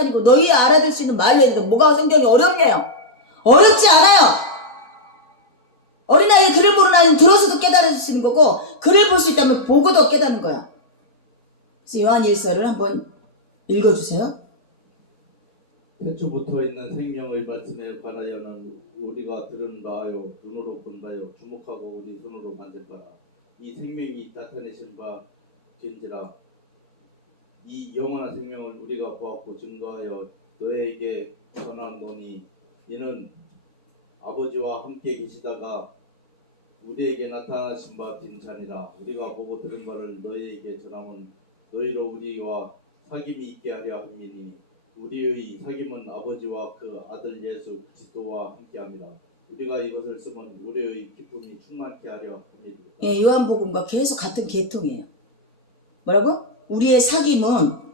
아니고 너희 알아들 수 있는 말로 해야 돼. 뭐가 성경이 어렵냐요? 어렵지 않아요. 어린아이가 글을 모르는 아이는 들어서도 깨달을 수 있는 거고, 글을 볼 수 있다면 보고도 깨닫는 거야. 그래서 요한 1서를 한번 읽어주세요. 태초부터 있는 생명의 말씀에 관하여는 우리가 들은 바요, 눈으로 본 바요, 주목하고 우리 손으로 만진 바라. 이 생명이 나타내신 바 된지라. 이 영원한 생명을 우리가 보았고 증거하여 너에게 전하노니 이는 아버지와 함께 계시다가 우리에게 나타나신 바 빈잔이라. 우리가 보고 들은 바를 너희에게 전하면 너희로 우리와 사귐이 있게 하려 함이니 우리의 사귐은 아버지와 그 아들 예수 그리스도와 함께합니다. 우리가 이것을 쓰면 우리의 기쁨이 충만케 하려 합니다. 예, 요한복음과 계속 같은 계통이에요. 뭐라고? 우리의 사귐은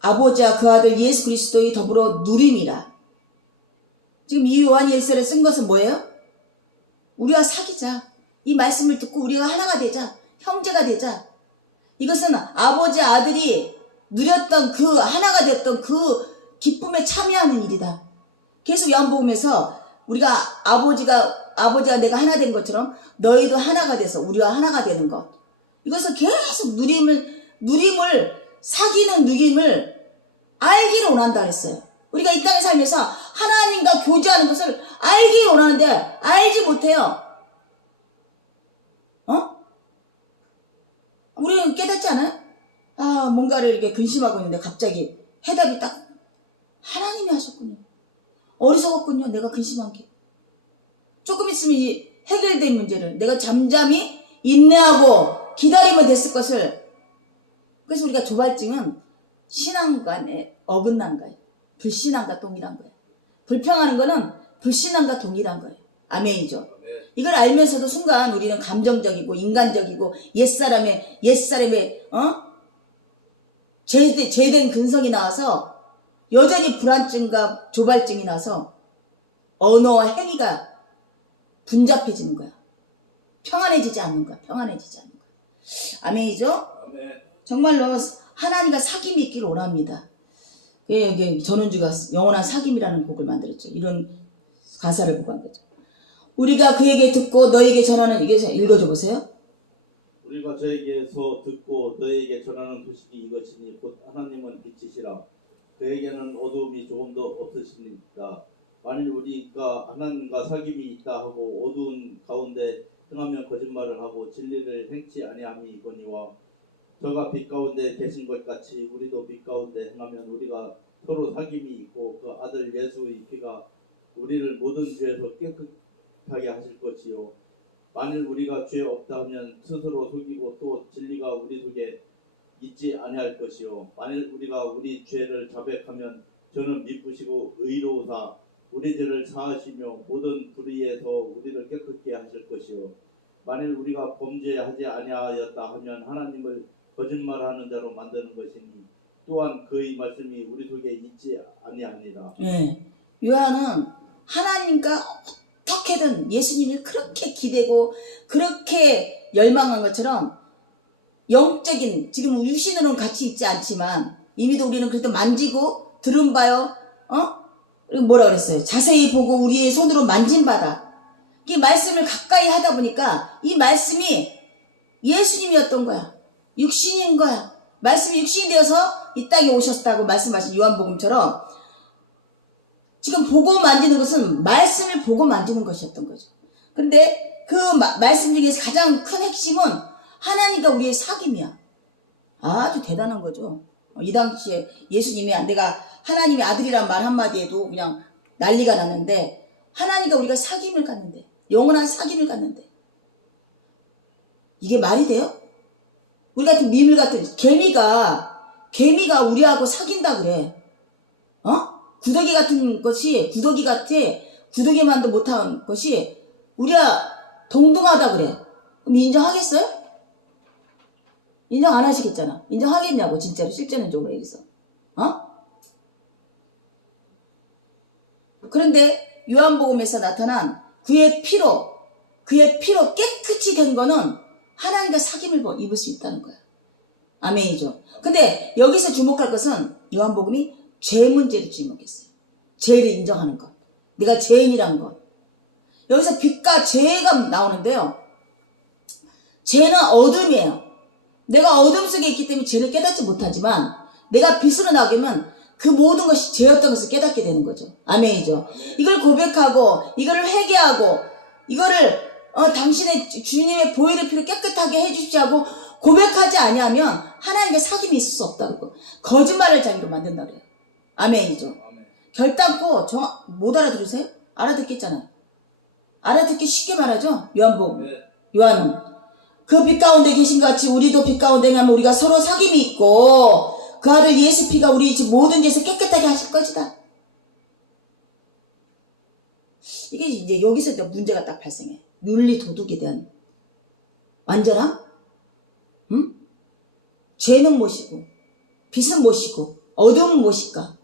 아버지와 그 아들 예수 그리스도의 더불어 누림이라. 지금 이 요한 1서를 쓴 것은 뭐예요? 우리와 사귀자. 이 말씀을 듣고 우리가 하나가 되자. 형제가 되자. 이것은 아버지 아들이 누렸던 그 하나가 됐던 그 기쁨에 참여하는 일이다. 계속 요한복음에서 우리가 아버지가 내가 하나 된 것처럼 너희도 하나가 돼서 우리와 하나가 되는 것. 이것은 계속 누림을 사귀는 누림을 알기를 원한다 그랬어요. 우리가 이 땅에 살면서 하나님과 교제하는 것을 알기를 원하는데 알지 못해요. 우리는 깨닫지 않아요? 뭔가를 이렇게 근심하고 있는데 갑자기 해답이 딱 하나님이 하셨군요. 어리석었군요. 내가 근심한 게. 조금 있으면 이 해결된 문제를 내가 잠잠히 인내하고 기다리면 됐을 것을. 그래서 우리가 조발증은 신앙관에 어긋난 거예요. 불신앙과 동일한 거예요. 불평하는 거는 불신앙과 동일한 거예요. 아멘이죠. 이걸 알면서도 순간 우리는 감정적이고 인간적이고 옛사람의 죄된 근성이 나와서 여전히 불안증과 조발증이 나서 언어와 행위가 분잡해지는 거야. 평안해지지 않는 거야. 아멘이죠? 아멘. 정말로 하나님과 사귐이 있기를 원합니다. 전원주가 영원한 사귐이라는 곡을 만들었죠. 이런 가사를 보고 한 거죠. 우리가 그에게 듣고 너에게 전하는, 이게 읽어줘 보세요. 우리가 저에게서 듣고 너에게 전하는 소식이 이것이니 곧 하나님은 빛이시라. 그에게는 어두움이 조금도 없으시니까. 만일 우리가 하나님과 사귐이 있다 하고 어두운 가운데 행하면 거짓말을 하고 진리를 행치 아니함이 이거니와 저가 빛 가운데 계신 것 같이 우리도 빛 가운데 행하면 우리가 서로 사귐이 있고 그 아들 예수의 피가 우리를 모든 죄에서 깨끗하게 하실 것이요. 만일 우리가 죄 없다 하면 스스로 속이고 또 진리가 우리 속에 있지 아니할 것이요. 만일 우리가 우리 죄를 자백하면 저는 미쁘시고 의로우사 우리 죄를 사하시며 모든 불의에서 우리를 깨끗게 하실 것이요. 만일 우리가 범죄하지 아니하였다 하면 하나님을 거짓말하는 자로 만드는 것이니 또한 그의 말씀이 우리 속에 있지 아니하니라. 네. 요한은 하나님과 어떻게든 예수님을 그렇게 기대고 그렇게 열망한 것처럼 영적인, 지금 육신으로는 같이 있지 않지만 이미도 우리는 그래도 만지고 들은 바요. 그리고 뭐라 그랬어요? 자세히 보고 우리의 손으로 만진 바다. 이 말씀을 가까이 하다 보니까 이 말씀이 예수님이었던 거야. 육신인 거야. 말씀이 육신이 되어서 이 땅에 오셨다고 말씀하신 요한복음처럼 지금 보고 만지는 것은 말씀을 보고 만지는 것이었던 거죠. 그런데 그 말씀 중에서 가장 큰 핵심은 하나님과 우리의 사귐이야. 아주 대단한 거죠. 이 당시에 예수님이 내가 하나님의 아들이란 말 한마디에도 그냥 난리가 났는데 하나님과 우리가 사귐을 갖는데 영원한 사귐을 갖는데 이게 말이 돼요? 우리 같은 미물 같은 개미가 우리하고 사귄다 그래. 구더기 같은 것이 구더기만도 못한 것이 우리가 동등하다 그래. 그럼 인정하겠어요? 인정 안 하시겠잖아. 인정하겠냐고 진짜로 실제적으로 얘기해서. 그런데 요한복음에서 나타난 그의 피로 깨끗이 된 거는 하나님과 사귐을 입을 수 있다는 거야. 아멘이죠. 근데 여기서 주목할 것은 요한복음이 죄 문제를 주목했어요. 죄를 인정하는 것. 내가 죄인이란 것. 여기서 빛과 죄가 나오는데요. 죄는 어둠이에요. 내가 어둠 속에 있기 때문에 죄를 깨닫지 못하지만 내가 빛으로 나오면 그 모든 것이 죄였던 것을 깨닫게 되는 거죠. 아멘이죠. 이걸 고백하고 이거를 회개하고 이거를 당신의 주님의 보혈의 피로 깨끗하게 해주십시오 하고 고백하지 아니하면 하나님께 사귐이 있을 수 없다는 거. 거짓말을 자기로 만든다 그래요. 아멘이죠. 결단코 못 알아들으세요? 알아듣겠잖아요. 알아듣기 쉽게 말하죠. 요한은 그 빛 가운데 계신 것 같이 우리도 빛 가운데 가면 우리가 서로 사귐이 있고 그 아들 예수 피가 우리 집 모든 죄에서 깨끗하게 하실 것이다. 이게 이제 여기서 이제 문제가 딱 발생해. 윤리 도덕에 대한 완전함? 응? 죄는 무엇이고 빛은 무엇이고 어둠은 무엇일까?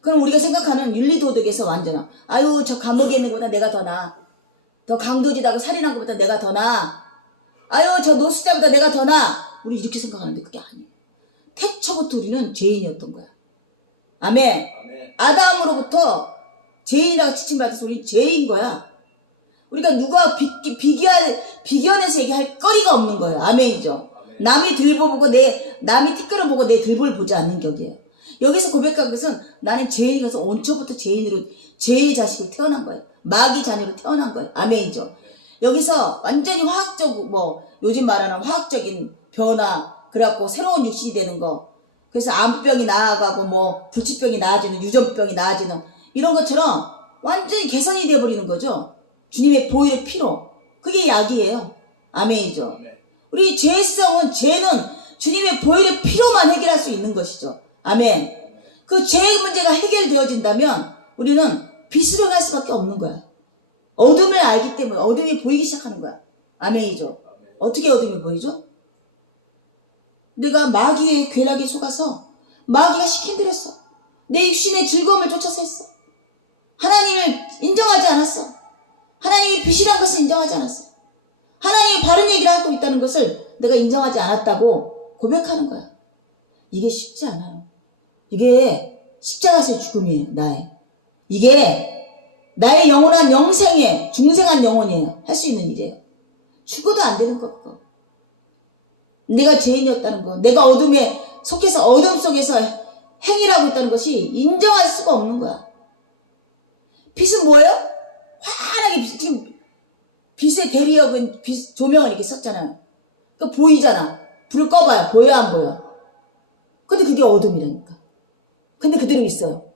그럼 우리가 생각하는 윤리 도덕에서 완전함. 아유 저 감옥에 있는 것보다 내가 더 나아. 더 강도짓하고 살인한 것보다 내가 더 나아. 아유 저 노숙자보다 내가 더 나아. 우리 이렇게 생각하는데 그게 아니에요. 태초부터 우리는 죄인이었던 거야. 아멘. 아담으로부터 죄인이라고 지칭받아서 우리 죄인 거야. 우리가 누가 비견해서 얘기할 거리가 없는 거예요. 아멘이죠. 남이 들보보고 남이 티끌을 보고 내 들보를 보지 않는 격이에요. 여기서 고백한 것은 나는 죄인이라서 온초부터 죄인으로 죄의 자식으로 태어난 거예요. 마귀 자녀로 태어난 거예요. 아멘이죠. 여기서 완전히 요즘 말하는 화학적인 변화, 그래갖고 새로운 육신이 되는 거. 그래서 암병이 나아가고 불치병이 나아지는, 유전병이 나아지는 이런 것처럼 완전히 개선이 되어버리는 거죠. 주님의 보혈의 피로. 그게 약이에요. 아멘이죠. 우리 죄는 주님의 보혈의 피로만 해결할 수 있는 것이죠. 아멘. 그 죄 문제가 해결되어진다면 우리는 빛으로 갈 수밖에 없는 거야. 어둠을 알기 때문에 어둠이 보이기 시작하는 거야. 아멘이죠. 어떻게 어둠이 보이죠? 내가 마귀의 괴락에 속아서 마귀가 시킨 대로 했어. 내 육신의 즐거움을 쫓아서 했어. 하나님을 인정하지 않았어. 하나님이 빛이란 것을 인정하지 않았어. 하나님이 바른 얘기를 하고 있다는 것을 내가 인정하지 않았다고 고백하는 거야. 이게 쉽지 않아요. 이게 십자가에서의 죽음이에요. 이게 나의 영원한 영생에 중생한 영혼이에요. 할 수 있는 일이에요. 죽어도 안 되는 거 그거. 내가 죄인이었다는 거, 내가 어둠에 속해서 어둠 속에서 행위를 하고 있다는 것이 인정할 수가 없는 거야. 빛은 뭐예요? 환하게 지금 빛의 대리역은 조명을 이렇게 썼잖아요. 그러니까 보이잖아. 불을 꺼봐요. 보여 안 보여? 근데 그게 어둠이라니까. 근데 그대로 있어요.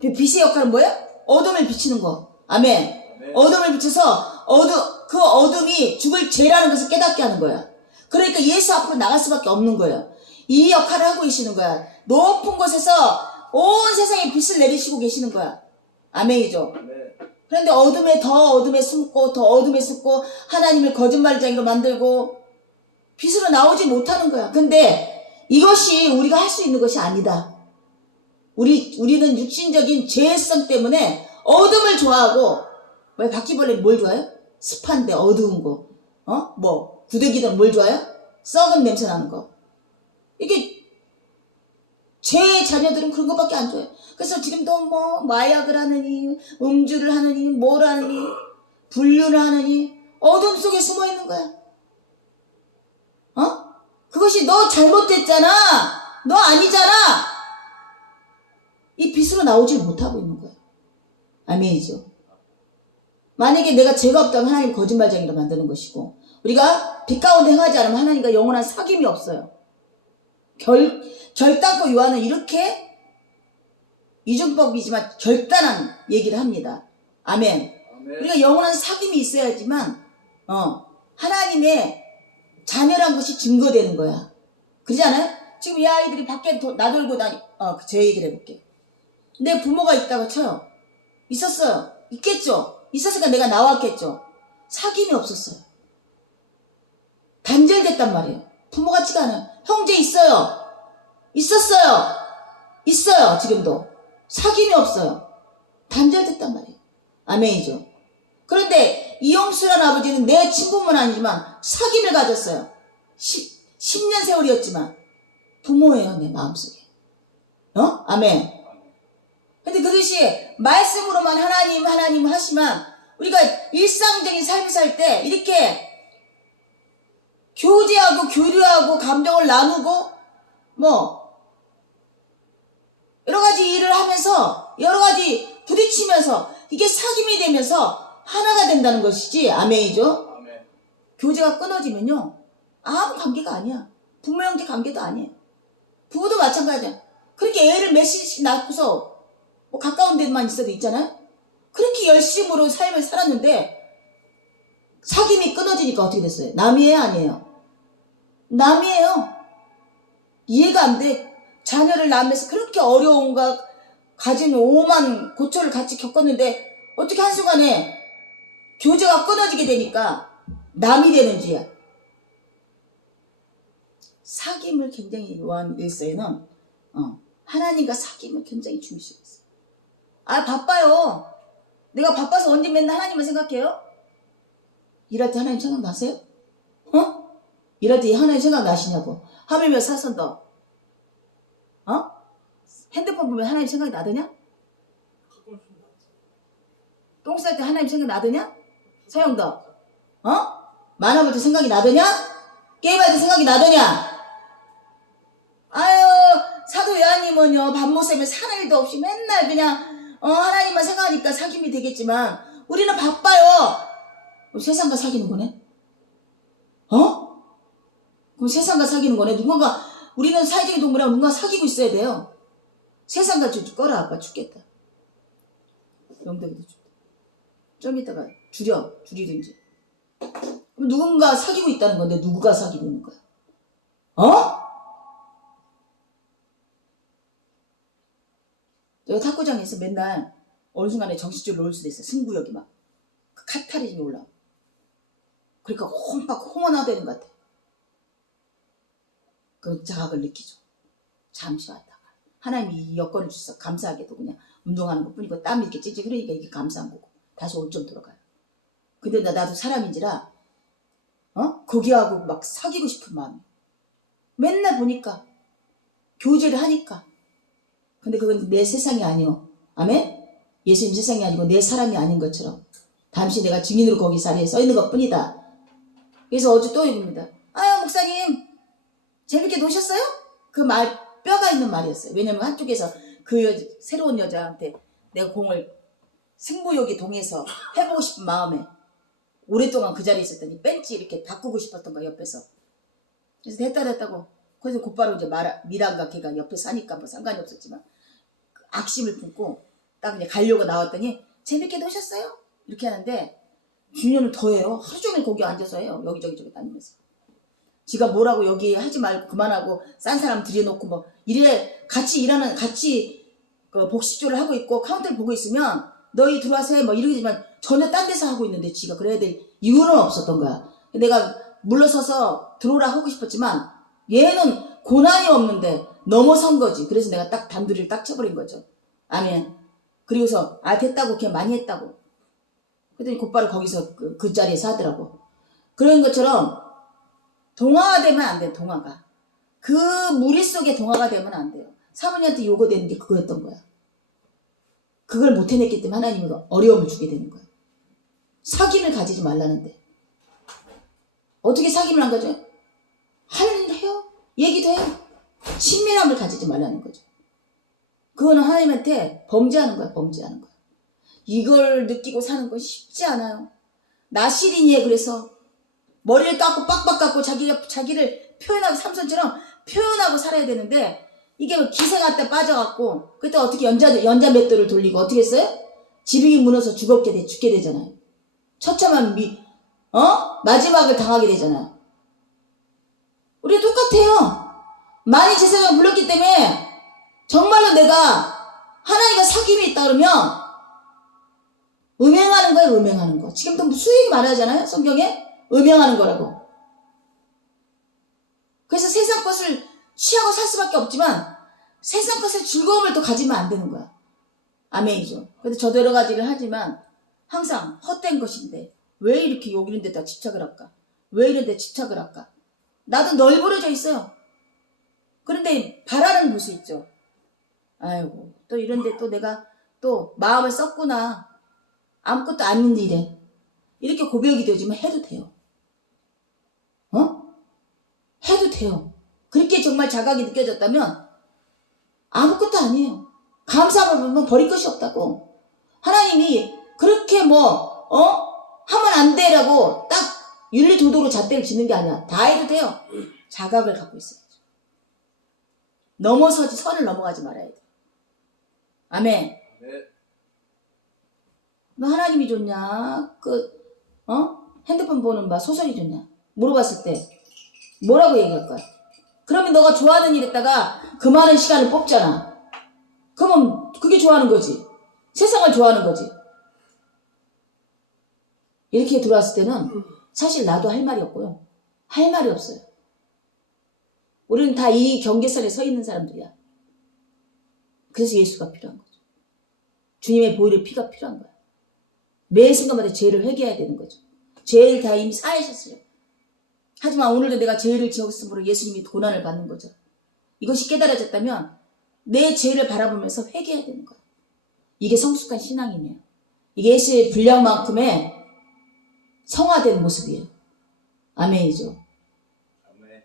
빛의 역할은 뭐예요? 어둠을 비치는 거. 아멘. 어둠을 비춰서 그 어둠이 죽을 죄라는 것을 깨닫게 하는 거야. 그러니까 예수 앞으로 나갈 수밖에 없는 거예요. 이 역할을 하고 계시는 거야. 높은 곳에서 온 세상에 빛을 내리시고 계시는 거야. 아멘이죠. 그런데 더 어둠에 숨고 하나님을 거짓말쟁이로 만들고 빛으로 나오지 못하는 거야. 근데 이것이 우리가 할 수 있는 것이 아니다. 우리는 육신적인 죄성 때문에 어둠을 좋아하고, 왜 바퀴벌레는 뭘 좋아해요? 습한데 어두운 거. 구더기는 뭘 좋아해요? 썩은 냄새 나는 거. 이게 죄의 자녀들은 그런 것밖에 안 좋아해요. 그래서 지금도 마약을 하느니, 음주를 하느니, 뭘 하느니, 불륜을 하느니, 어둠 속에 숨어 있는 거야. 그것이 너 잘못됐잖아. 너 아니잖아. 이 빛으로 나오질 못하고 있는 거야. 아멘이죠. 만약에 내가 죄가 없다면 하나님 거짓말쟁이로 만드는 것이고, 우리가 빛 가운데 행하지 않으면 하나님과 영원한 사귐이 없어요. 결단코 요한은 이렇게 이중법이지만 결단한 얘기를 합니다. 아멘. 우리가 영원한 사귐이 있어야지만 하나님의 자녀란 것이 증거되는 거야. 그러지 않아요? 지금 이 아이들이 밖에 나돌고 제 얘기를 해볼게. 내 부모가 있다고 쳐요. 있었어요. 있겠죠. 있었으니까 내가 나왔겠죠. 사귐이 없었어요. 단절됐단 말이에요. 부모 같지가 않아요. 형제 있어요. 있어요. 지금도. 사귐이 없어요. 단절됐단 말이에요. 아멘이죠. 그런데 이용수라는 아버지는 내 친부모는 아니지만 사귐을 가졌어요. 10년 세월이었지만 부모예요, 내 마음속에. 아멘. 근데 그것이 말씀으로만 하나님 하나님 하시면 우리가 일상적인 삶을 살 때 이렇게 교제하고 교류하고 감정을 나누고 뭐 여러 가지 일을 하면서 여러 가지 부딪히면서 이게 사귐이 되면서 하나가 된다는 것이지. 아멘이죠. 아멘. 교제가 끊어지면요 아무 관계가 아니야. 부모 형제 관계도 아니에요. 부부도 마찬가지야. 그렇게 애를 몇씩 낳고서 뭐 가까운 데만 있어도 있잖아요. 그렇게 열심으로 삶을 살았는데 사귐이 끊어지니까 어떻게 됐어요? 남이에요, 아니에요? 남이에요. 이해가 안 돼. 자녀를 낳으면서 그렇게 어려움과 가진 오만 고초를 같이 겪었는데 어떻게 한순간에 교제가 끊어지게 되니까 남이 되는 죄야. 사귐을 굉장히 요한 일서에는 하나님과 사귐을 굉장히 중시했어요. 아, 바빠요. 내가 바빠서 언제 맨날 하나님을 생각해요? 일할 때 하나님 생각나세요? 일할 때 하나님 생각나시냐고. 하물며 사선 더. 핸드폰 보면 하나님 생각이 나더냐? 똥 쌀 때 하나님 생각 나더냐? 서영 더. 만화 볼 때 생각이 나더냐? 게임할 때 생각이 나더냐? 아유, 사도 요한님은요, 밤모쌤에 사는 일도 없이 맨날 그냥 하나님만 생각하니까 사귐이 되겠지만 우리는 바빠요. 그럼 세상과 사귀는 거네? 그럼 세상과 사귀는 거네? 누군가, 우리는 사회적인 동물이랑 누군가 사귀고 있어야 돼요. 세상과 꺼라, 아빠 죽겠다. 영덕이도 죽겠다. 좀 이따가 줄이든지. 그럼 누군가 사귀고 있다는 건데 누구가 사귀고 있는 거야? 내가 탁구장에서 맨날 어느 순간에 정신줄을 놓을 수도 있어. 승부욕이 막 카타르즘이 올라와. 그러니까 홍원화되는 것 같아. 그 자각을 느끼죠. 잠시 왔다가 하나님이 이 여건을 주셔서 감사하게도 그냥 운동하는 것 뿐이고 땀 이렇게 찌지 흐르니까 이게 감사한 거고 다시 올점 돌아가요. 근데 나도 사람인지라 거기하고 막 사귀고 싶은 마음이 맨날 보니까 교제를 하니까. 근데 그건 내 세상이 아니오. 아멘? 예수님 세상이 아니고 내 사람이 아닌 것처럼 잠시 내가 증인으로 거기 자리에 서 있는 것 뿐이다. 그래서 어제 또 읽습니다. 아유, 목사님 재밌게 노셨어요? 그 말 뼈가 있는 말이었어요. 왜냐면 한쪽에서 그 새로운 여자한테 내가 공을 승부욕이 동해서 해보고 싶은 마음에 오랫동안 그 자리에 있었더니 벤치 이렇게 바꾸고 싶었던 거야, 옆에서. 그래서 됐다고. 그래서 곧바로 이제 미란과 걔가 옆에서 하니까 뭐 상관이 없었지만 그 악심을 품고 딱 그냥 가려고 나왔더니 재밌게 노셨어요? 이렇게 하는데 준현을 더해요. 하루 종일 거기 앉아서 해요. 여기저기 다니면서. 지가 뭐라고 여기 하지 말고 그만하고 싼 사람 들여놓고 뭐 이래 같이 일하는 그 복식조를 하고 있고 카운터를 보고 있으면 너희 들어와서 해 뭐 이러지만 전혀 딴 데서 하고 있는데 지가 그래야 될 이유는 없었던 거야. 내가 물러서서 들어오라 하고 싶었지만 얘는 고난이 없는데 넘어선 거지. 그래서 내가 딱 단둘이를 딱 쳐버린 거죠. 아멘. 그리고서 됐다고 걔 많이 했다고. 그랬더니 곧바로 거기서 그 자리에서 하더라고. 그런 것처럼 동화되면 안 돼. 동화가. 그 무리 속에 동화가 되면 안 돼요. 사모님한테 요구되는 게 그거였던 거야. 그걸 못 해냈기 때문에 하나님이 어려움을 주게 되는 거야. 사귐을 가지지 말라는데 어떻게 사귐을 안 가져요? 하는 일도 해요. 얘기도 해요. 친밀함을 가지지 말라는 거죠. 그거는 하나님한테 범죄하는 거야. 범죄하는 거야. 이걸 느끼고 사는 건 쉽지 않아요. 나시린이에 그래서 머리를 깎고 빡빡 깎고 자기를 표현하고 삼손처럼 표현하고 살아야 되는데 이게 뭐 기생한테 빠져갖고 그때 어떻게 연자 맷돌을 돌리고 어떻게 했어요? 지붕이 무너서 죽게 되잖아요. 처참한 마지막을 당하게 되잖아요. 우리 똑같아요. 많이 제사장을 불렀기 때문에 정말로 내가 하나님과 사귐이 있다 그러면 음행하는 거예요. 음행하는 거. 지금도 수익 말하잖아요. 성경에. 음행하는 거라고. 그래서 세상 것을 취하고 살 수밖에 없지만 세상 것의 즐거움을 또 가지면 안 되는 거야. 아멘이죠. 그래서 저도 여러 가지를 하지만 항상 헛된 것인데 왜 이렇게 여기 이런 데다 집착을 할까? 왜 이런 데 집착을 할까? 나도 널브러져 있어요. 그런데 바라는 모습 있죠. 아이고, 또 이런데 또 내가 또 마음을 썼구나. 아무것도 아닌 일에. 이렇게 고백이 되지만 해도 돼요. 해도 돼요. 그렇게 정말 자각이 느껴졌다면 아무것도 아니에요. 감사하면 버릴 것이 없다고. 하나님이 그렇게 하면 안 돼라고 딱 윤리도덕으로 잣대를 짓는 게 아니야. 다 해도 돼요. 자각을 갖고 있어야죠. 선을 넘어가지 말아야 돼. 아멘. 너 하나님이 좋냐? 핸드폰 보는 소설이 좋냐? 물어봤을 때 뭐라고 얘기할 거야? 그러면 너가 좋아하는 일에다가 그 많은 시간을 뽑잖아. 그러면 그게 좋아하는 거지. 세상을 좋아하는 거지. 이렇게 들어왔을 때는 사실 나도 할 말이 없고요. 할 말이 없어요. 우리는 다 이 경계선에 서 있는 사람들이야. 그래서 예수가 필요한 거죠. 주님의 보혈의 피가 필요한 거야. 매 순간마다 죄를 회개해야 되는 거죠. 죄를 다 이미 사하셨어요. 하지만 오늘도 내가 죄를 지었으므로 예수님이 고난을 받는 거죠. 이것이 깨달아졌다면 내 죄를 바라보면서 회개해야 되는 거예요. 이게 성숙한 신앙이네요. 이게 예수의 분량만큼의 성화된 모습이에요. 아멘이죠. 아멘.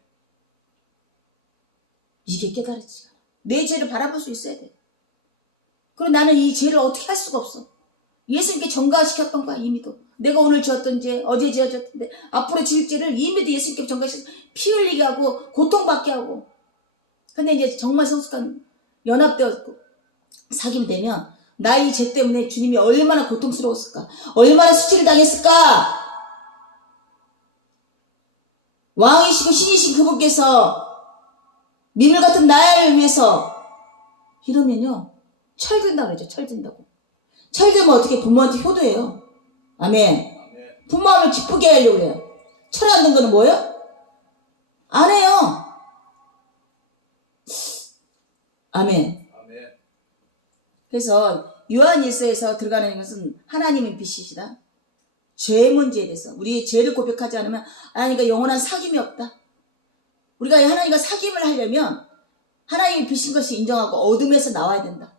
이게 깨달아지지 않아. 내 죄를 바라볼 수 있어야 돼. 그리고 나는 이 죄를 어떻게 할 수가 없어. 예수님께 전가시켰던 거야, 이미도. 내가 오늘 지었던 죄, 어제 지어졌던데, 앞으로 지을 죄를 이미도 예수님께 전가시켜서 피 흘리게 하고, 고통받게 하고. 근데 이제 정말 성숙한 연합되었고, 사귐이 되면, 나의 죄 때문에 주님이 얼마나 고통스러웠을까? 얼마나 수치를 당했을까? 왕이시고 신이신 그분께서 민물 같은 나를 위해서 이러면요, 철든다고 그러죠. 철든다고. 철들면 어떻게 부모한테 효도해요. 아멘. 부모를 기쁘게 하려고 해요. 철 안 든 거는 뭐예요? 안 해요. 아멘. 그래서 요한일서에서 들어가는 것은 하나님의 빛이시다. 죄 문제에 대해서 우리의 죄를 고백하지 않으면 하나님과 영원한 사귐이 없다. 우리가 하나님과 사귐을 하려면 하나님이 빛인 것이 인정하고 어둠에서 나와야 된다.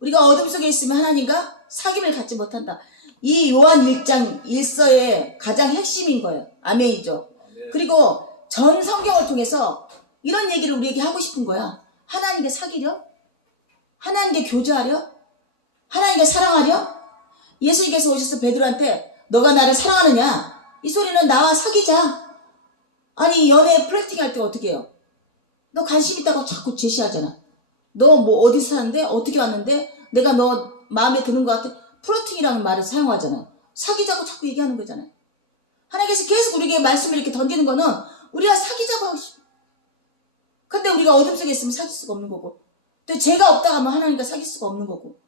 우리가 어둠 속에 있으면 하나님과 사귐을 갖지 못한다. 이 요한 1장 1서의 가장 핵심인 거예요. 아멘이죠. 그리고 전 성경을 통해서 이런 얘기를 우리에게 하고 싶은 거야. 하나님께 사귀려? 하나님께 교제하려? 하나님께 사랑하려? 예수님께서 오셔서 베드로한테 너가 나를 사랑하느냐? 이 소리는 나와 사귀자. 아니 연애 플러팅 할 때 어떻게 해요? 너 관심 있다고 자꾸 제시하잖아. 너 어디서 사는데? 어떻게 왔는데? 내가 너 마음에 드는 것 같아? 플러팅이라는 말을 사용하잖아요. 사귀자고 자꾸 얘기하는 거잖아요. 하나님께서 계속 우리에게 말씀을 이렇게 던지는 거는 우리가 사귀자고 하고 싶어. 근데 우리가 어둠 속에 있으면 사귈 수가 없는 거고, 또 죄가 없다 하면 하나님과 사귈 수가 없는 거고,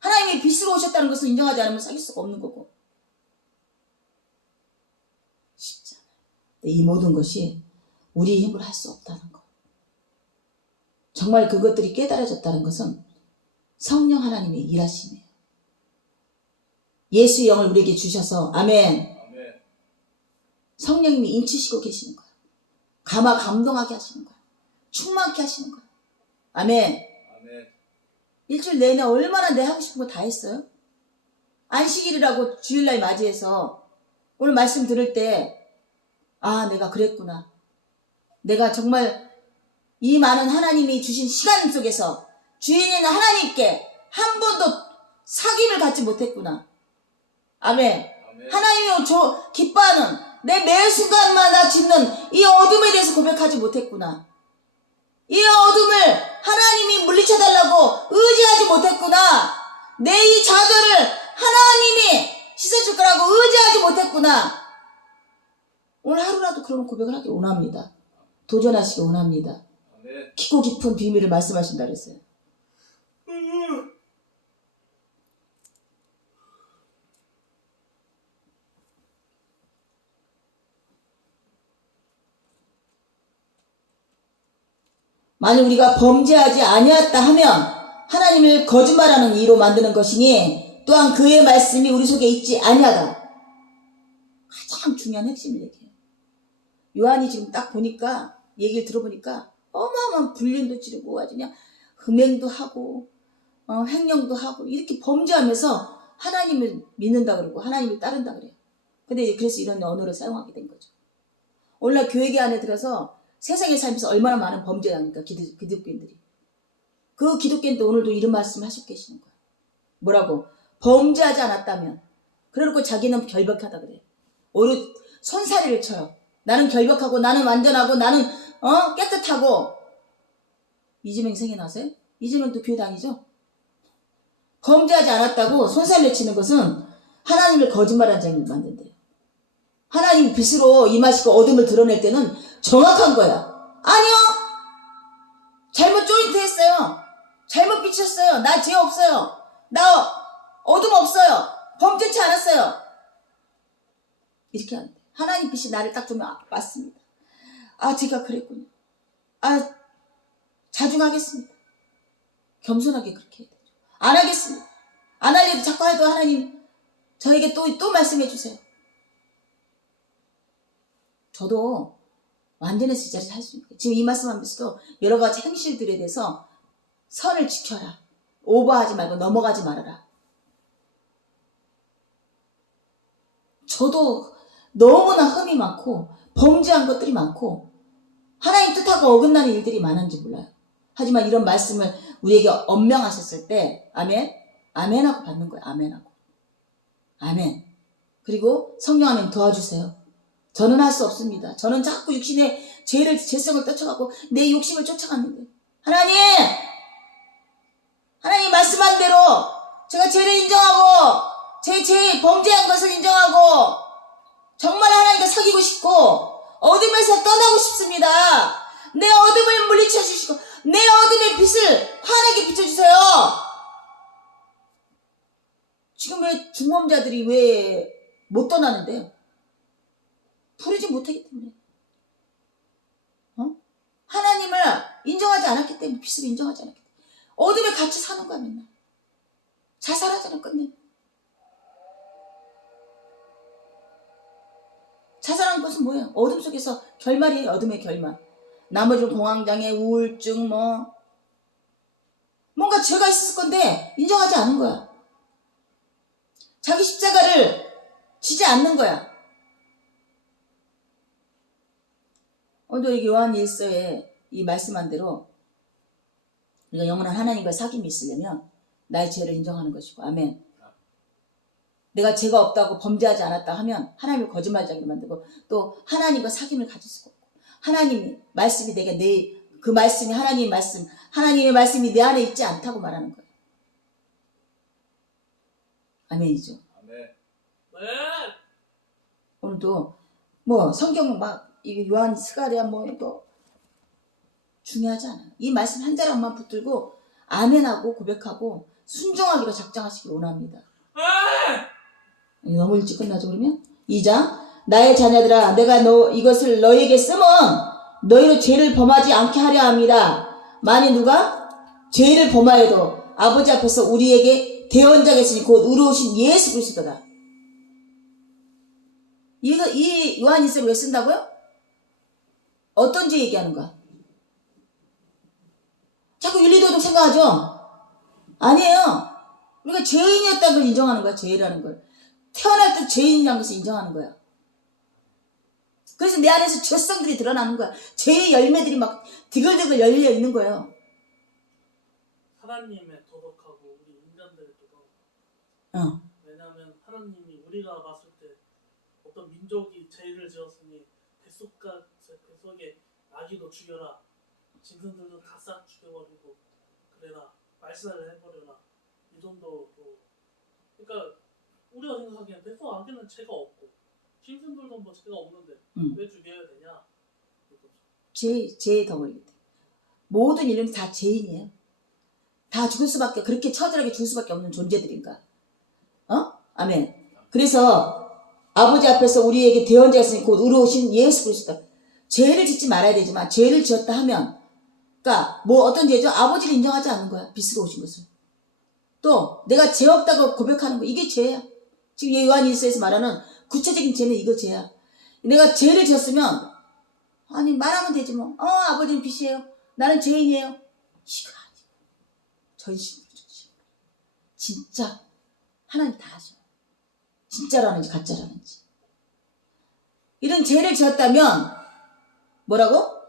하나님이 빛으로 오셨다는 것을 인정하지 않으면 사귈 수가 없는 거고. 쉽지 않아요. 이 모든 것이 우리의 힘으로 할 수 없다는 것. 정말 그것들이 깨달아졌다는 것은 성령 하나님의 일하심이에요. 예수의 영을 우리에게 주셔서 아멘. 성령님이 인치시고 계시는 거예요. 감동하게 하시는 거예요. 충만케 하시는 거예요. 아멘. 일주일 내내 얼마나 내 하고 싶은 거 다 했어요? 안식일이라고 주일날 맞이해서 오늘 말씀 들을 때 내가 그랬구나. 내가 정말 이 많은 하나님이 주신 시간 속에서 주인인 하나님께 한 번도 사귐을 갖지 못했구나. 아멘. 하나님이 기뻐하는 내 매 순간마다 짓는 이 어둠에 대해서 고백하지 못했구나. 이 어둠을 하나님이 물리쳐달라고 의지하지 못했구나. 내 이 좌절을 하나님이 씻어줄 거라고 의지하지 못했구나. 오늘 하루라도 그런 고백을 하길 원합니다. 도전하시길 원합니다. 깊고 깊은 비밀을 말씀하신다 그랬어요. 만약 우리가 범죄하지 아니었다 하면 하나님을 거짓말하는 이로 만드는 것이니 또한 그의 말씀이 우리 속에 있지 아니하다. 가장 중요한 핵심을 얘기해요. 요한이 지금 딱 보니까 얘기를 들어보니까 어마어마한 불륜도 지르고 아주 그냥 흠행도 하고 횡령도 하고 이렇게 범죄하면서 하나님을 믿는다 그러고 하나님을 따른다 그래요. 근데 이제 그래서 이런 언어를 사용하게 된 거죠. 오늘날 교회계 안에 들어서 세상에 살면서 얼마나 많은 범죄를 하니까 기독교인들이. 그 기독교인도 오늘도 이런 말씀 하시고 계시는 거예요. 뭐라고? 범죄하지 않았다면. 그래놓고 자기는 결박하다 그래요. 오히려 손사래를 쳐요. 나는 결박하고 나는 완전하고 나는 깨끗하고. 이재명 생각나세요? 이재명도 교회 다니죠? 범죄하지 않았다고 손살을 치는 것은 하나님을 거짓말한 자를 만든대요. 하나님 빛으로 임하시고 어둠을 드러낼 때는 정확한 거야. 아니요. 잘못 조인트 했어요. 잘못 비쳤어요. 나 죄 없어요. 나 어둠 없어요. 범죄치 않았어요. 이렇게 하는데 하나님 빛이 나를 딱 주면 맞습니다. 제가 그랬군요. 자중하겠습니다. 겸손하게 그렇게 해야 되죠. 안 하겠습니다. 안 하려도 자꾸 해도 하나님 저에게 또 말씀해 주세요. 저도 완전해서 이 자리에서 할 수 있는 거예요. 지금 이 말씀하면서도 여러 가지 행실들에 대해서 선을 지켜라. 오버하지 말고 넘어가지 말아라. 저도 너무나 흠이 많고 범죄한 것들이 많고 하나님 뜻하고 어긋나는 일들이 많은지 몰라요. 하지만 이런 말씀을 우리에게 엄명하셨을 때 아멘? 아멘하고 받는 거예요. 아멘하고. 아멘. 그리고 성령 하나님 도와주세요. 저는 할 수 없습니다. 저는 자꾸 육신의 죄성을 쫓아가고 내 욕심을 쫓아갔는데 하나님 말씀한 대로 제가 죄를 인정하고 제 범죄한 것을 인정하고 정말 하나님과 사귀고 싶고 어둠에서 떠나고 싶습니다. 내 어둠을 물리쳐 주시고 내 어둠의 빛을 환하게 비춰주세요. 지금 왜 중범자들이 왜 못 떠나는데요? 부르지 못하기 때문에. 하나님을 인정하지 않았기 때문에, 빛을 인정하지 않았기 때문에. 어둠에 같이 사는 거야, 맨날. 자살하잖아, 끝내. 자살한 것은 뭐예요? 어둠 속에서 결말이에요, 어둠의 결말. 나머지는 공황장애, 우울증, 뭔가 죄가 있었을 건데, 인정하지 않은 거야. 자기 십자가를 지지 않는 거야. 오늘도 여기 요한 1서에 이 말씀한 대로 우리가 영원한 하나님과 사귐이 있으려면 나의 죄를 인정하는 것이고 아멘. 내가 죄가 없다고 범죄하지 않았다 하면 하나님을 거짓말쟁이로 만들고 또 하나님과 사귐을 가질 수가 없고 하나님이 말씀이 내가 그 말씀이 하나님의 말씀이 내 안에 있지 않다고 말하는 거예요. 아멘이죠. 아멘. 오늘도 성경 이 요한 스가랴 또 중요하지 않아요. 이 말씀 한 자락만 붙들고 아멘하고 고백하고 순종하기로 작정하시길 원합니다. 너무 일찍 끝나죠 그러면? 2장 나의 자녀들아 내가 이것을 너에게 쓰면 너희로 죄를 범하지 않게 하려 함이라. 만일 누가 죄를 범하여도 아버지 앞에서 우리에게 대언자가 있으니 곧 의로우신 예수 그리스도다. 이 요한 1서를 왜 쓴다고요? 어떤 죄 얘기하는 거야? 자꾸 윤리도덕 생각하죠? 아니에요. 우리가 죄인이었다는 걸 인정하는 거야. 죄라는 걸. 태어날 때 죄인이라는 것을 인정하는 거야. 그래서 내 안에서 죄성들이 드러나는 거야. 죄의 열매들이 막 디글디글 열려 있는 거예요. 하나님의 도덕하고 우리 인간들의 도덕. 왜냐하면 하나님이 우리가 봤을 때 어떤 민족이 죄를 지었으니 뱃속에 아기도 죽여라. 짐승들도 다 싹 죽여버리고 그래라. 말살을 해버려라. 이 정도로. 그러니까 우리가 생각하기엔 뱃속 아기는 죄가 없고 짐승들도 죄가 없는데 왜 죽여야 되냐? 죄의 덩어리기 때문에. 모든 인류는 다 죄인이에요. 다 죽을 수밖에, 그렇게 처절하게 죽을 수밖에 없는 존재들인가. 아멘. 그래서 아버지 앞에서 우리에게 대언자가 있으니 곧 의로우신 예수 그리스도. 죄를 짓지 말아야 되지만 죄를 지었다 하면 그러니까 어떤 죄죠? 아버지를 인정하지 않는 거야. 빛으로 오신 것을. 또 내가 죄 없다고 고백하는 거 이게 죄야. 지금 요한 1서에서 말하는 구체적인 죄는 이거 죄야. 내가 죄를 지었으면 말하면 되지 뭐. 아버지는 빛이에요. 나는 죄인이에요. 이거 아니고 전심으로 진짜 하나님 다 아셔. 진짜라는지 가짜라는지. 이런 죄를 지었다면 뭐라고?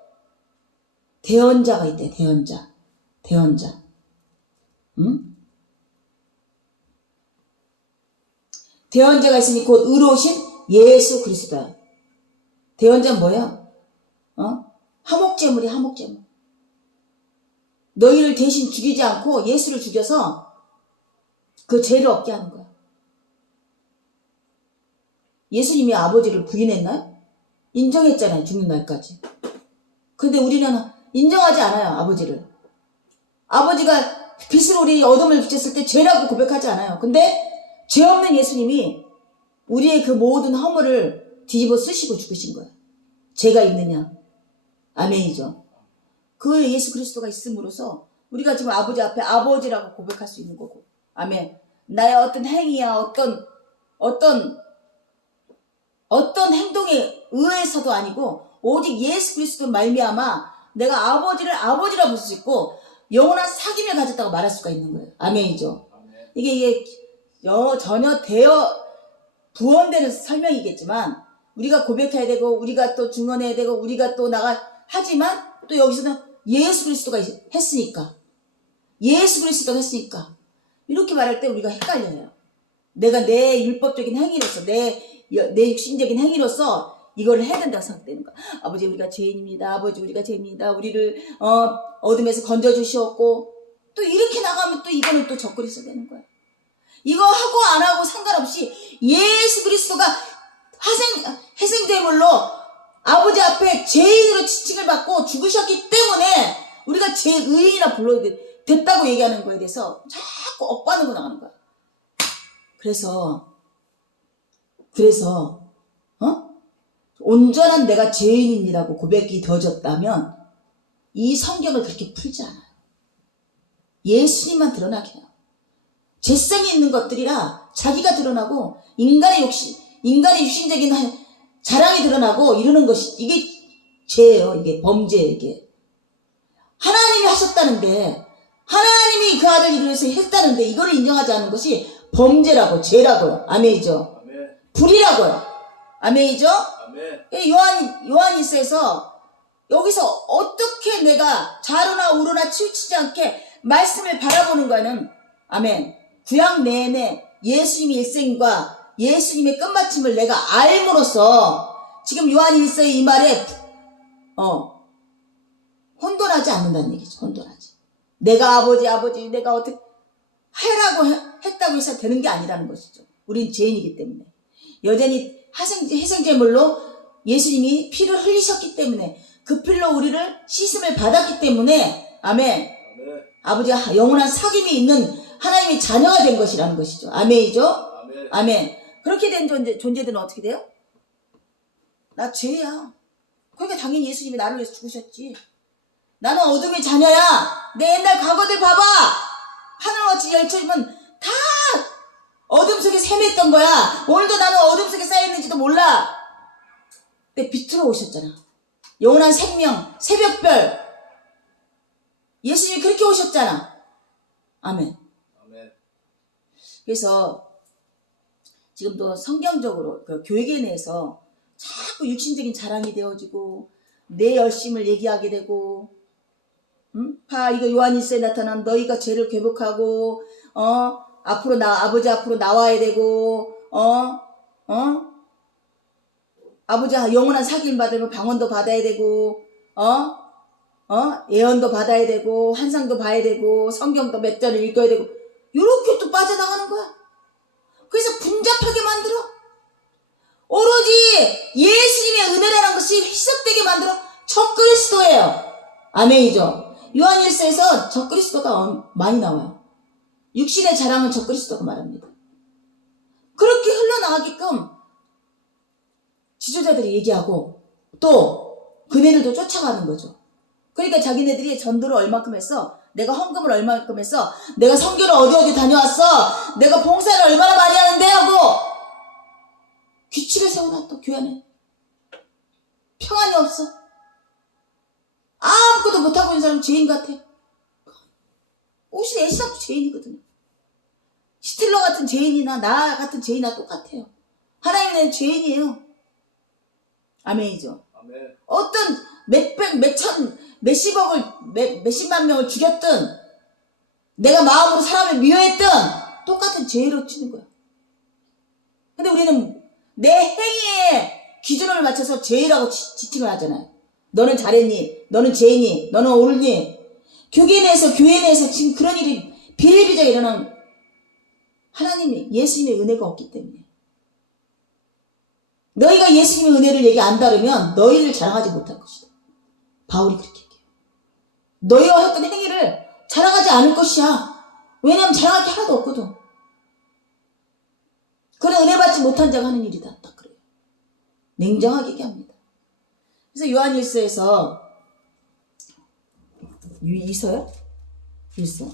대언자가 있대. 대언자. 응? 대언자가 있으니 곧 의로우신 예수 그리스도야. 대언자는 뭐야? 화목제물이 화목제물. 너희를 대신 죽이지 않고 예수를 죽여서 그 죄를 없게 하는 거야. 예수님이 아버지를 부인했나요? 인정했잖아요. 죽는 날까지. 근데 우리는 인정하지 않아요. 아버지를. 아버지가 빛으로 우리 어둠을 비쳤을 때 죄라고 고백하지 않아요. 근데 죄 없는 예수님이 우리의 그 모든 허물을 뒤집어 쓰시고 죽으신 거예요. 죄가 있느냐? 아멘이죠. 그 예수 그리스도가 있음으로써 우리가 지금 아버지 앞에 아버지라고 고백할 수 있는 거고. 아멘. 나의 어떤 행위야, 어떤 행동에 의해서도 아니고 오직 예수 그리스도 말미암아 내가 아버지를 아버지라 부를 수 있고 영원한 사귐을 가졌다고 말할 수가 있는 거예요. 아멘이죠. 아멘. 이게 전혀 부언되는 설명이겠지만 우리가 고백해야 되고 우리가 또 증언해야 되고 우리가 또 하지만 또 여기서는 예수 그리스도가 했으니까 이렇게 말할 때 우리가 헷갈려요. 내가 내 율법적인 행위로서 내 육신적인 행위로서 이걸 해야 된다고 생각되는 거야. 아버지 우리가 죄인입니다. 아버지 우리가 죄입니다. 우리를 어둠에서 건져주시었고 또 이렇게 나가면 또 이거는 또 적그리스도 되는 거야. 이거 하고 안 하고 상관없이 예수 그리스도가 희생제물로 아버지 앞에 죄인으로 지칭을 받고 죽으셨기 때문에 우리가 죄의인이라 불러야 됐다고 얘기하는 거에 대해서 자꾸 억반으로 나가는 거야. 그래서 온전한 내가 죄인이라고 고백이 되어졌다면 이 성경을 그렇게 풀지 않아요. 예수님만 드러나게 해요. 죄성이 있는 것들이라 자기가 드러나고 인간의 육신적인 자랑이 드러나고 이러는 것이 이게 죄예요. 이게 범죄예요. 이게 하나님이 하셨다는데 하나님이 그 아들 이를 위해서 했다는데 이거를 인정하지 않는 것이 범죄라고 죄라고요. 아멘이죠. 아멘. 불이라고요. 아멘이죠. 아멘. 요한일서에서 여기서 어떻게 내가 좌로나 우로나 치우치지 않게 말씀을 바라보는가는 아멘. 구약 내내 예수님의 일생과 예수님의 끝마침을 내가 알므로써 지금 요한일서의 이 말에 혼돈하지 않는다는 얘기죠. 혼돈하지. 내가 아버지 내가 어떻게 해라고 했다고 해서 되는 게 아니라는 것이죠. 우린 죄인이기 때문에 여전히 희생제물로 예수님이 피를 흘리셨기 때문에 그 피로 우리를 씻음을 받았기 때문에 아멘. 아버지가 영원한 사귐이 있는 하나님의 자녀가 된 것이라는 것이죠. 아멘이죠. 아멘. 그렇게 된 존재들은 어떻게 돼요? 나 죄야. 그러니까 당연히 예수님이 나를 위해서 죽으셨지. 나는 어둠의 자녀야. 내 옛날 과거들 봐봐. 하늘같이 열처지면 다 어둠 속에 헤맸던 거야. 오늘도 나는 어둠 속에 쌓여있는지도 몰라. 근데 빛으로 오셨잖아. 영원한 생명, 새벽별. 예수님이 그렇게 오셨잖아. 아멘. 그래서 지금도 성경적으로 그 교회계 내에서 자꾸 육신적인 자랑이 되어지고 내 열심을 얘기하게 되고 이거 요한일서에 나타난 너희가 죄를 회복하고 앞으로 아버지 앞으로 나와야 되고 아버지가 영원한 사귐 받으면 방언도 받아야 되고 예언도 받아야 되고 환상도 봐야 되고 성경도 몇 절을 읽어야 되고 이렇게 또 빠져나가는 거야. 그래서 분잡하게 만들어. 오로지 예수님의 은혜라는 것이 희석되게 만들어 적그리스도예요. 아멘이죠. 요한일서에서 적그리스도가 많이 나와요. 육신의 자랑은 적그리스도가 말합니다. 그렇게 흘러나가게끔 지도자들이 얘기하고 또 그네들도 쫓아가는 거죠. 그러니까 자기네들이 전도를 얼마큼 했어, 내가 헌금을 얼마큼 했어, 내가 선교를 어디 다녀왔어, 내가 봉사를 얼마나 많이 하는데 하고 규칙을 세워놨어. 교회 안에 평안이 없어. 아무것도 못하고 있는 사람 죄인 같아. 혹시 애시당초 죄인이거든요. 히틀러 같은 죄인이나 나 같은 죄인이나 똑같아요. 하나님은 죄인이에요. 아멘이죠. 아멘. 어떤 몇백, 몇천, 몇십억을, 몇십만 명을 죽였든 내가 마음으로 사람을 미워했든 똑같은 죄로 치는 거야. 근데 우리는 내 행위에 기준을 맞춰서 죄라고 지칭을 하잖아요. 너는 잘했니? 너는 죄니? 너는 옳니? 교회 내에서 지금 그런 일이 비일비재하게 일어나는 하나님이 예수님의 은혜가 없기 때문에. 너희가 예수님의 은혜를 얘기 안 다루면 너희를 자랑하지 못할 것이다. 바울이 그렇게 얘기해요. 너희가 했던 행위를 자랑하지 않을 것이야. 왜냐하면 자랑할 게 하나도 없거든. 그런 은혜 받지 못한 자가 하는 일이다. 딱 그래요. 냉정하게 얘기합니다. 그래서 요한일서에서 이서요? 일서.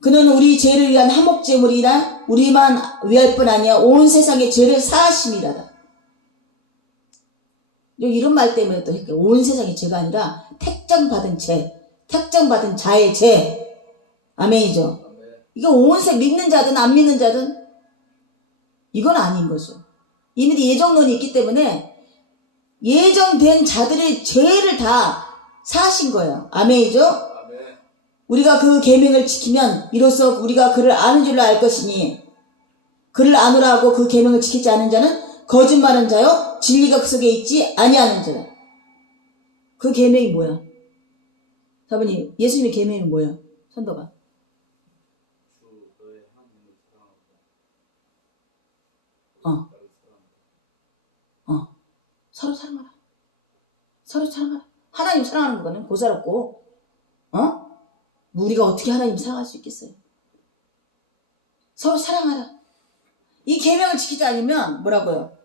그는 우리 죄를 위한 화목제물이라 우리만 위할 뿐 아니야 온 세상의 죄를 사하심이라다. 이런 말 때문에 또 이렇게 온 세상의 죄가 아니라 택정받은 죄, 택정받은 자의 죄. 아멘이죠. 이거 온세 믿는 자든 안 믿는 자든 이건 아닌 거죠. 이미 예정론이 있기 때문에 예정된 자들의 죄를 다 사하신 거예요. 아멘이죠. 아멘. 우리가 그 계명을 지키면 이로써 우리가 그를 아는 줄로 알 것이니 그를 아노라 하고 그 계명을 지키지 않은 자는 거짓말하는 자요 진리가 그 속에 있지 아니하는 자다. 그 계명이 뭐야? 사모님 예수님의 계명이 뭐야? 선도가 주 너의 하나님을 사랑하고 서로 사랑하라. 서로 사랑하라. 하나님 사랑하는 거는 고사롭고 우리가 어떻게 하나님 사랑할 수 있겠어요? 서로 사랑하라. 이 계명을 지키지 않으면 뭐라고요?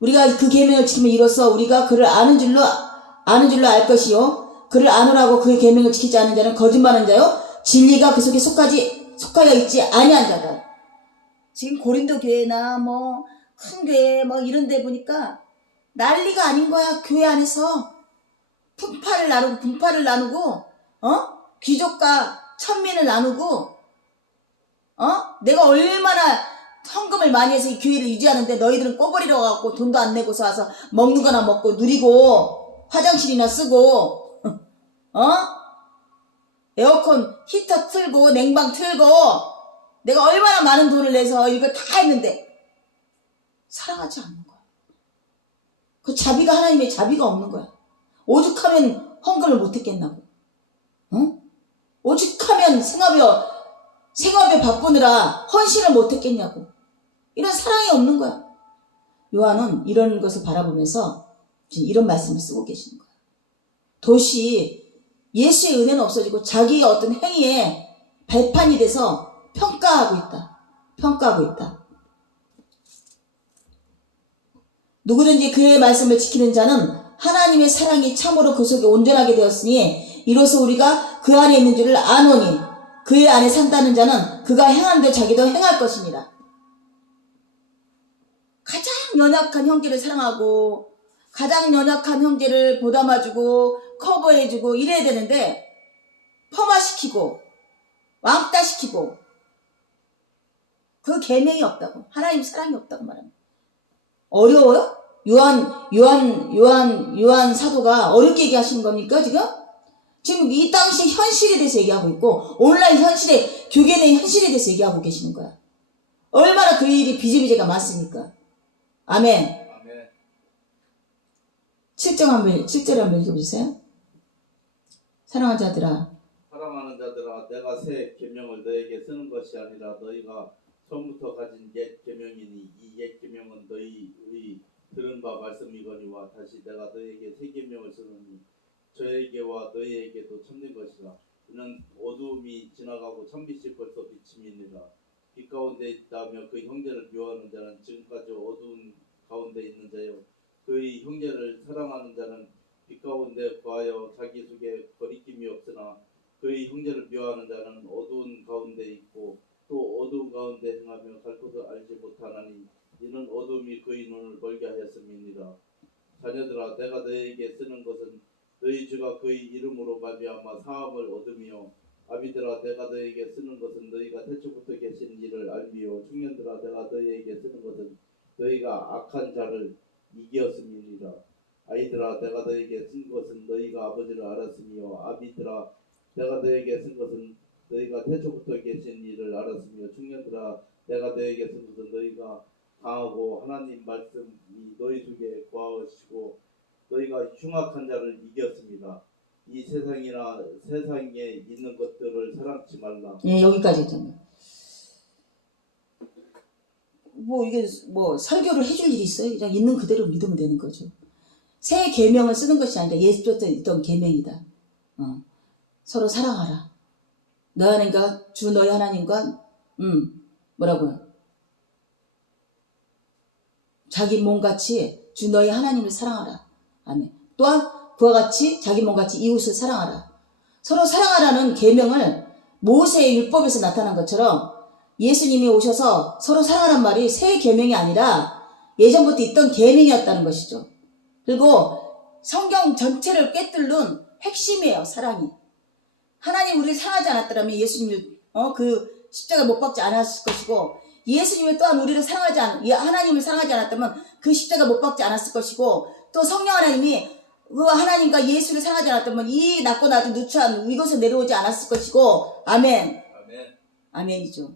우리가 그 계명을 지키면 이로써 우리가 그를 아는 줄로 알 것이요 그를 아노라고 그 계명을 지키지 않은 자는 거짓말하는 자요 진리가 그 속에 속하여 있지 아니한 자다. 지금 고린도 교회나 뭐 큰 교회 뭐 이런 데 보니까 난리가 아닌 거야. 교회 안에서 분파를 나누고 귀족과 천민을 나누고 내가 얼마나 헌금을 많이 해서 이 교회를 유지하는데 너희들은 꼬부리러 가고 돈도 안 내고서 와서 먹는 거나 먹고 누리고 화장실이나 쓰고 에어컨 히터 틀고 냉방 틀고 내가 얼마나 많은 돈을 내서 이거 다 했는데 사랑하지 않는 거야. 그 자비가 하나님의 자비가 없는 거야. 오죽하면 헌금을 못했겠나고. 오죽하면 생업에 바쁘느라 헌신을 못했겠냐고. 이런 사랑이 없는 거야. 요한은 이런 것을 바라보면서 이런 말씀을 쓰고 계시는 거야. 도시 예수의 은혜는 없어지고 자기의 어떤 행위에 발판이 돼서 평가하고 있다. 누구든지 그의 말씀을 지키는 자는 하나님의 사랑이 참으로 그 속에 온전하게 되었으니 이로써 우리가 그 안에 있는 줄을 아노니 그의 안에 산다는 자는 그가 행한 대로 자기도 행할 것입니다. 가장 연약한 형제를 사랑하고 가장 연약한 형제를 보담아주고 커버해주고 이래야 되는데 폄하시키고 왕따시키고 그 계명이 없다고 하나님 사랑이 없다고 말합니다. 어려워요? 요한 사도가 어렵게 얘기하시는 겁니까 지금? 지금 이 당시 현실에 대해서 얘기하고 있고 온라인 현실에 교계 내 현실에 대해서 얘기하고 계시는 거야. 얼마나 그 일이 비제비제가 많습니까? 아멘. 아멘. 7절 한번 읽어주세요. 사랑하는 자들아 내가 새 계명을 너에게 쓰는 것이 아니라 너희가 처음부터 가진 옛 계명이니 이 옛 계명은 너희의 들은 바 말씀이거니와 다시 내가 너희에게 새 계명을 쓰노니 저에게와 너희에게도 참된 것이라. 이는 어두움이 지나가고 참빛이 벌써 비침이니라. 빛 가운데 있다며 그 형제를 미워하는 자는 지금까지 어두운 가운데 있는 자요 그의 형제를 사랑하는 자는 빛 가운데 거하여 자기 속에 거리낌이 없으나 그의 형제를 미워하는 자는 어두운 가운데 있고 또 어두운 가운데 행하며 갈 곳을 알지 못하나니 이는 어둠이 그의 눈을 멀게 하였음이니라. 자녀들아 내가 너희에게 쓰는 것은 너희 주가 그의 이름으로 말미암아 사함을 얻으며 아비들아 내가 너희에게 쓰는 것은 너희가 태초부터 계신 이를 알미요 청년들아 내가 너희에게 쓰는 것은 너희가 악한 자를 이기었음이니라. 아이들아 내가 너희에게 쓴 것은 너희가 아버지를 알았으며 아비들아 내가 너희에게 쓴 것은 너희가 태초부터 계신 이를 알았으며 청년들아 내가 너희에게 쓴 것은 너희가 강하고 하나님 말씀이 너희 속에 거하시고 너희가 흉악한 자를 이겼습니다. 이 세상이나 세상에 있는 것들을 사랑치 말라. 예, 여기까지 했잖아요. 뭐 이게 뭐 설교를 해줄 일이 있어요? 그냥 있는 그대로 믿으면 되는 거죠. 새 계명을 쓰는 것이 아니라 예수부터 있던 계명이다. 서로 사랑하라. 너희 하나님과 주 너희 하나님과 뭐라고요? 자기 몸같이 주 너희 하나님을 사랑하라. 아멘. 또한 그와 같이 자기 몸같이 이웃을 사랑하라. 서로 사랑하라는 계명을 모세의 율법에서 나타난 것처럼 예수님이 오셔서 서로 사랑하란 말이 새 계명이 아니라 예전부터 있던 계명이었다는 것이죠. 그리고 성경 전체를 꿰뚫는 핵심이에요. 사랑이. 하나님 우리를 사랑하지 않았더라면 예수님을 그 십자가 못 박지 않았을 것이고 예수님이 또한 우리를 하나님을 사랑하지 않았다면 그 십자가 못 박지 않았을 것이고 또 성령 하나님이 그 하나님과 예수를 사랑하지 않았다면 이 낮고 낮은 누추한 이곳에 내려오지 않았을 것이고 아멘. 아멘이죠.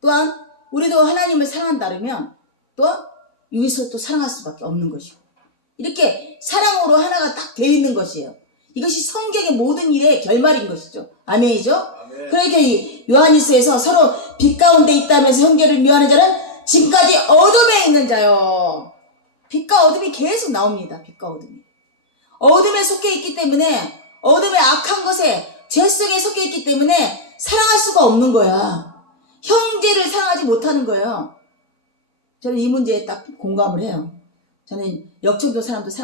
또한 우리도 하나님을 사랑한다면 또 이웃을 또 사랑할 수밖에 없는 것이고 이렇게 사랑으로 하나가 딱 되어 있는 것이에요. 이것이 성경의 모든 일의 결말인 것이죠. 아멘이죠. 아멘. 그러니까 이 요한일서에서 서로 빛 가운데 있다면서 형제를 미워하는 자는 지금까지 어둠에 있는 자요. 빛과 어둠이 계속 나옵니다. 빛과 어둠이. 어둠에 속해 있기 때문에 어둠의 악한 것에 죄 속에 속해 있기 때문에 사랑할 수가 없는 거야. 형제를 사랑하지 못하는 거예요. 저는 이 문제에 딱 공감을 해요. 저는 역청교 사람도